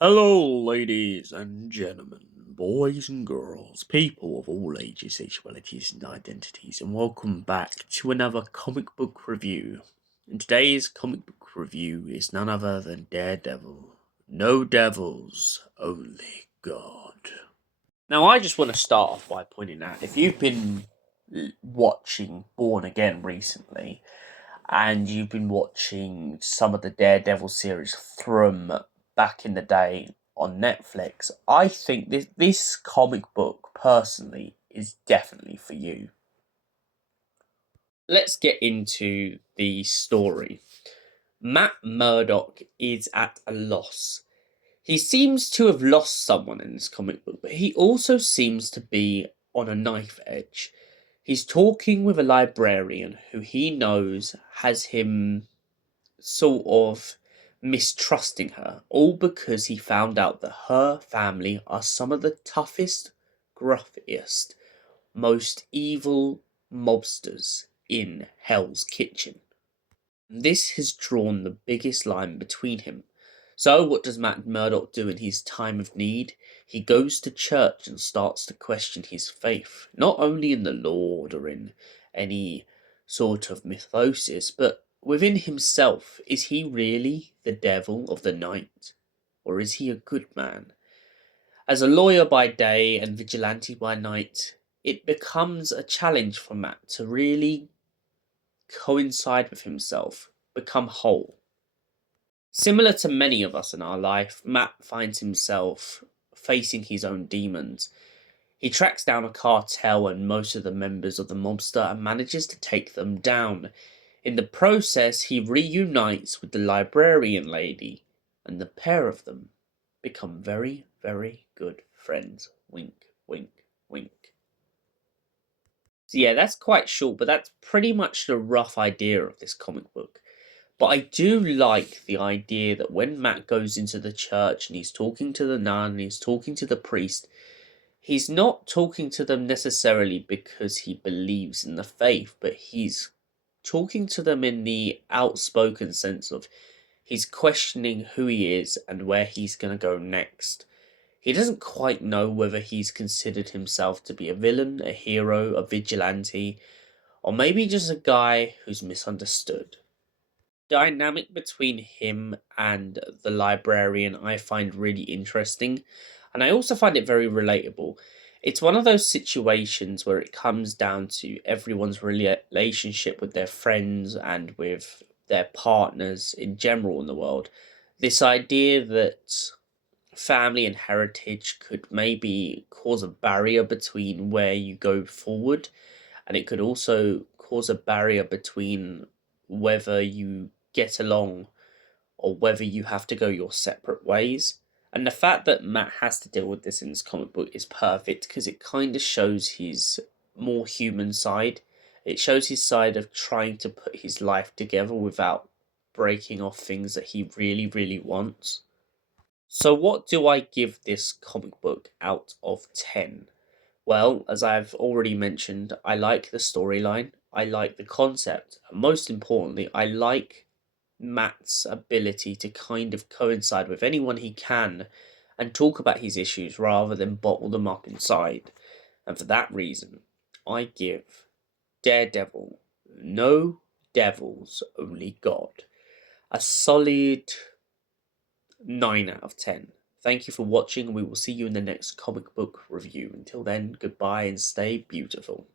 Hello, ladies and gentlemen, boys and girls, people of all ages, sexualities, and identities, and welcome back to another comic book review. And today's comic book review is none other than Daredevil. No devils, only God. Now, I just want to start off by pointing out if you've been watching Born Again recently, and you've been watching some of the Daredevil series from back in the day on Netflix, I think this comic book personally is definitely for you. Let's get into the story. Matt Murdoch is at a loss. He seems to have lost someone in this comic book, but he also seems to be on a knife edge. He's talking with a librarian who he knows has him sort of mistrusting her, all because he found out that her family are some of the toughest, gruffiest, most evil mobsters in Hell's Kitchen. This has drawn the biggest line between him. So, what does Matt Murdoch do in his time of need? He goes to church and starts to question his faith, not only in the Lord or in any sort of mythosis, but within himself. Is he really the devil of the night? Or is he a good man? As a lawyer by day and vigilante by night, it becomes a challenge for Matt to really coincide with himself, become whole. Similar to many of us in our life, Matt finds himself facing his own demons. He tracks down a cartel and most of the members of the mobster and manages to take them down. In the process, he reunites with the librarian lady, and the pair of them become very, very good friends. Wink, wink, wink. So yeah, that's quite short, but that's pretty much the rough idea of this comic book. But I do like the idea that when Matt goes into the church and he's talking to the nun and he's talking to the priest, he's not talking to them necessarily because he believes in the faith, but he's talking to them in the outspoken sense of he's questioning who he is and where he's going to go next. He doesn't quite know whether he's considered himself to be a villain, a hero, a vigilante, or maybe just a guy who's misunderstood. Dynamic between him and the librarian I find really interesting, and I also find it very relatable. It's one of those situations where it comes down to everyone's relationship with their friends and with their partners in general in the world. This idea that family and heritage could maybe cause a barrier between where you go forward, and it could also cause a barrier between whether you get along or whether you have to go your separate ways. And the fact that Matt has to deal with this in this comic book is perfect because it kind of shows his more human side. It shows his side of trying to put his life together without breaking off things that he really, really wants. So, what do I give this comic book out of 10? Well, as I've already mentioned, I like the storyline, I like the concept, and most importantly, I like Matt's ability to kind of coincide with anyone he can and talk about his issues rather than bottle them up inside. And for that reason, I give Daredevil No Devils, Only God a solid 9 out of 10. Thank you for watching. We will see you in the next comic book review. Until then, goodbye and stay beautiful.